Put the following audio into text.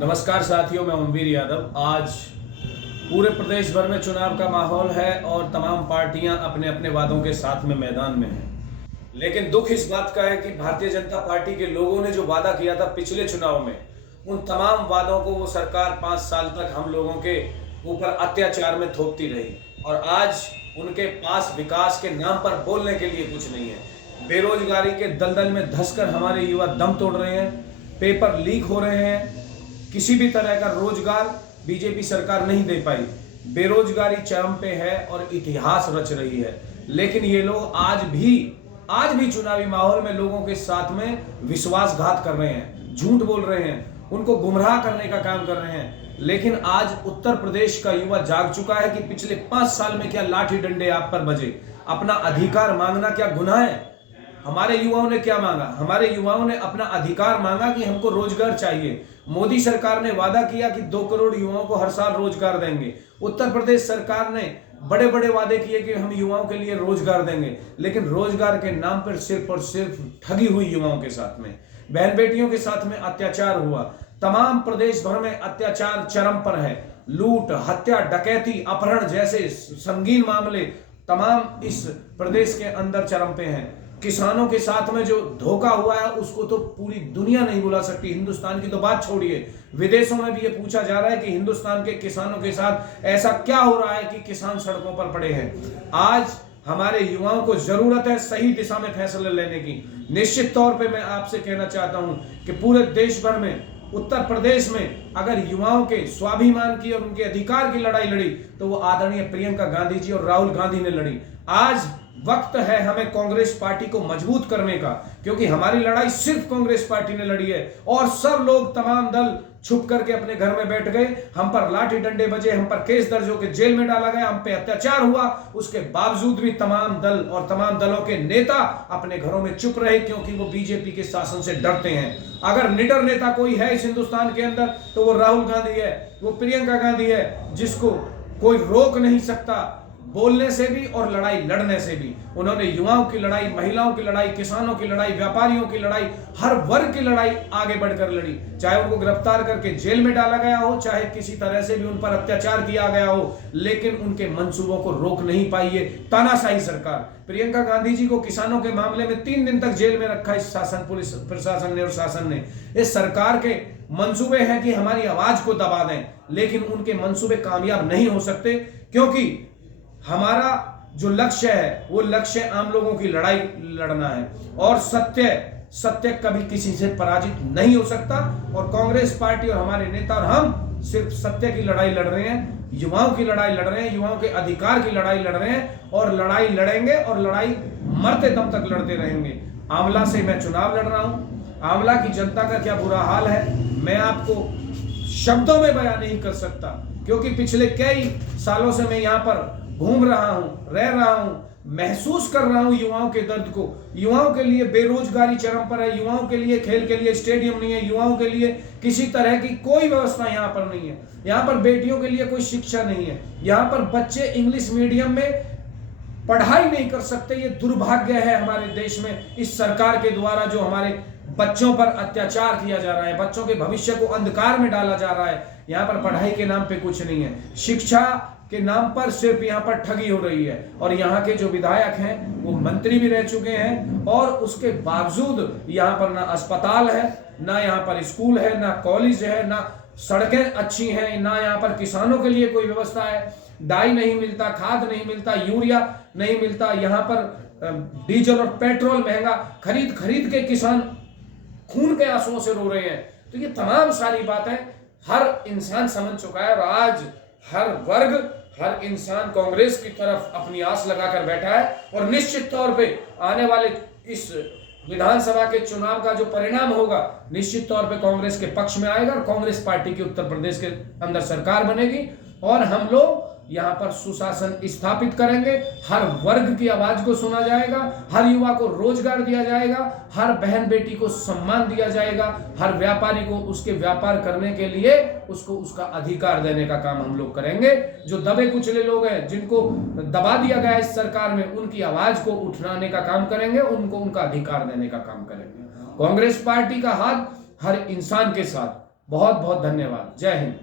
नमस्कार साथियों, मैं उमवीर यादव। आज पूरे प्रदेश भर में चुनाव का माहौल है और तमाम पार्टियां अपने अपने वादों के साथ में मैदान में हैं। लेकिन दुख इस बात का है कि भारतीय जनता पार्टी के लोगों ने जो वादा किया था पिछले चुनाव में, उन तमाम वादों को वो सरकार 5 साल तक हम लोगों के ऊपर अत्याचार में थोपती रही और आज उनके पास विकास के नाम पर बोलने के लिए कुछ नहीं है। बेरोजगारी के दलदल में धंसकर हमारे युवा दम तोड़ रहे हैं, पेपर लीक हो रहे हैं, किसी भी तरह का रोजगार बीजेपी सरकार नहीं दे पाई, बेरोजगारी चरम पे है और इतिहास रच रही है। लेकिन ये लोग आज भी चुनावी माहौल में लोगों के साथ में विश्वासघात कर रहे हैं, झूठ बोल रहे हैं, उनको गुमराह करने का काम कर रहे हैं। लेकिन आज उत्तर प्रदेश का युवा जाग चुका है कि पिछले 5 साल में क्या लाठी डंडे आप पर बजे। अपना अधिकार मांगना क्या गुनाह है? हमारे युवाओं ने क्या मांगा? हमारे युवाओं ने अपना अधिकार मांगा कि हमको रोजगार चाहिए। मोदी सरकार ने वादा किया कि 2 करोड़ युवाओं को हर साल रोजगार देंगे। उत्तर प्रदेश सरकार ने बड़े बड़े वादे किए कि हम युवाओं के लिए रोजगार देंगे, लेकिन रोजगार के नाम पर सिर्फ और सिर्फ ठगी हुई युवाओं के साथ में, बहन बेटियों के साथ में अत्याचार हुआ। तमाम प्रदेश भर में अत्याचार चरम पर है। लूट, हत्या, डकैती, अपहरण जैसे संगीन मामले तमाम इस प्रदेश के अंदर चरम पे हैं। किसानों के साथ में जो धोखा हुआ है उसको तो पूरी दुनिया नहीं भुला सकती। हिंदुस्तान की तो बात छोड़िए, विदेशों में भी ये पूछा जा रहा है कि हिंदुस्तान के किसानों के साथ ऐसा क्या हो रहा है कि किसान सड़कों पर पड़े हैं। आज हमारे युवाओं को जरूरत है सही दिशा में फैसले लेने की। निश्चित तौर पे मैं आपसे कहना चाहता हूं कि पूरे देश भर में, उत्तर प्रदेश में अगर युवाओं के स्वाभिमान की और उनके अधिकार की लड़ाई लड़ी तो वो आदरणीय प्रियंका गांधी जी और राहुल गांधी ने लड़ी। आज वक्त है हमें कांग्रेस पार्टी को मजबूत करने का, क्योंकि हमारी लड़ाई सिर्फ कांग्रेस पार्टी ने लड़ी है और सब लोग, तमाम दल छुप करके अपने घर में बैठ गए। हम पर लाठी डंडे बजे, हम पर केस दर्ज होकर जेल में डाला गया, हम पे अत्याचार हुआ। उसके बावजूद भी तमाम दल और तमाम दलों के नेता अपने घरों में चुप रहे, क्योंकि वो बीजेपी के शासन से डरते हैं। अगर निडर नेता कोई है इस हिंदुस्तान के अंदर तो वो राहुल गांधी है, वो प्रियंका गांधी है, जिसको कोई रोक नहीं सकता बोलने से भी और लड़ाई लड़ने से भी। उन्होंने युवाओं की लड़ाई, महिलाओं की लड़ाई, किसानों की लड़ाई, व्यापारियों की लड़ाई, हर वर्ग की लड़ाई आगे बढ़कर लड़ी। चाहे उनको गिरफ्तार करके जेल में डाला गया हो, चाहे किसी तरह से भी उन पर अत्याचार किया गया हो, लेकिन उनके मंसूबों को रोक नहीं पाई है तानाशाही सरकार। प्रियंका गांधी जी को किसानों के मामले में 3 दिन तक जेल में रखा इस शासन, पुलिस प्रशासन ने और शासन ने। इस सरकार के मंसूबे हैं कि हमारी आवाज को दबा दें, लेकिन उनके मंसूबे कामयाब नहीं हो सकते, क्योंकि हमारा जो लक्ष्य है वो लक्ष्य आम लोगों की लड़ाई लड़ना है और सत्य कभी किसी से पराजित नहीं हो सकता। और कांग्रेस पार्टी और हमारे नेता और हम सिर्फ सत्य की लड़ाई लड़ रहे हैं, युवाओं की लड़ाई लड़ रहे हैं, युवाओं के अधिकार की लड़ाई लड़ रहे हैं और लड़ाई लड़ेंगे और लड़ाई मरते दम तक लड़ते रहेंगे। आंवला से मैं चुनाव लड़ रहा हूं। आंवला की जनता का क्या बुरा हाल है मैं आपको शब्दों में बयान नहीं कर सकता, क्योंकि पिछले कई सालों से मैं यहाँ पर घूम रहा हूं, रह रहा हूं, महसूस कर रहा हूं युवाओं के दर्द को। युवाओं के लिए बेरोजगारी चरम पर है, युवाओं के लिए खेल के लिए स्टेडियम नहीं है, युवाओं के लिए किसी तरह की कोई व्यवस्था यहाँ पर नहीं है। यहाँ पर बेटियों के लिए कोई शिक्षा नहीं है, यहाँ पर बच्चे इंग्लिश मीडियम में पढ़ाई नहीं कर सकते। ये दुर्भाग्य है हमारे देश में, इस सरकार के द्वारा जो हमारे बच्चों पर अत्याचार किया जा रहा है, बच्चों के भविष्य को अंधकार में डाला जा रहा है। यहाँ पर पढ़ाई के नाम पे कुछ नहीं है, शिक्षा के नाम पर सिर्फ यहाँ पर ठगी हो रही है। और यहाँ के जो विधायक हैं वो मंत्री भी रह चुके हैं और उसके बावजूद यहाँ पर ना अस्पताल है, ना यहाँ पर स्कूल है, ना कॉलेज है, ना सड़कें अच्छी हैं, ना यहाँ पर किसानों के लिए कोई व्यवस्था है। डाई नहीं मिलता, खाद नहीं मिलता, यूरिया नहीं मिलता। यहाँ पर डीजल और पेट्रोल महंगा, खरीद खरीद के किसान खून के आंसुओं से रो रहे हैं। तो ये तमाम सारी बातें हर इंसान समझ चुका है और आज हर वर्ग, हर इंसान कांग्रेस की तरफ अपनी आस लगाकर बैठा है। और निश्चित तौर पे आने वाले इस विधानसभा के चुनाव का जो परिणाम होगा निश्चित तौर पे कांग्रेस के पक्ष में आएगा और कांग्रेस पार्टी की उत्तर प्रदेश के अंदर सरकार बनेगी और हम लोग यहाँ पर सुशासन स्थापित करेंगे। हर वर्ग की आवाज को सुना जाएगा, हर युवा को रोजगार दिया जाएगा, हर बहन बेटी को सम्मान दिया जाएगा, हर व्यापारी को उसके व्यापार करने के लिए उसको उसका अधिकार देने का काम हम लोग करेंगे। जो दबे कुचले लोग हैं, जिनको दबा दिया गया इस सरकार में, उनकी आवाज को उठाने का काम करेंगे, उनको उनका अधिकार देने का काम करेंगे। कांग्रेस पार्टी का हाथ हर इंसान के साथ, बहुत बहुत धन्यवाद। जय हिंद।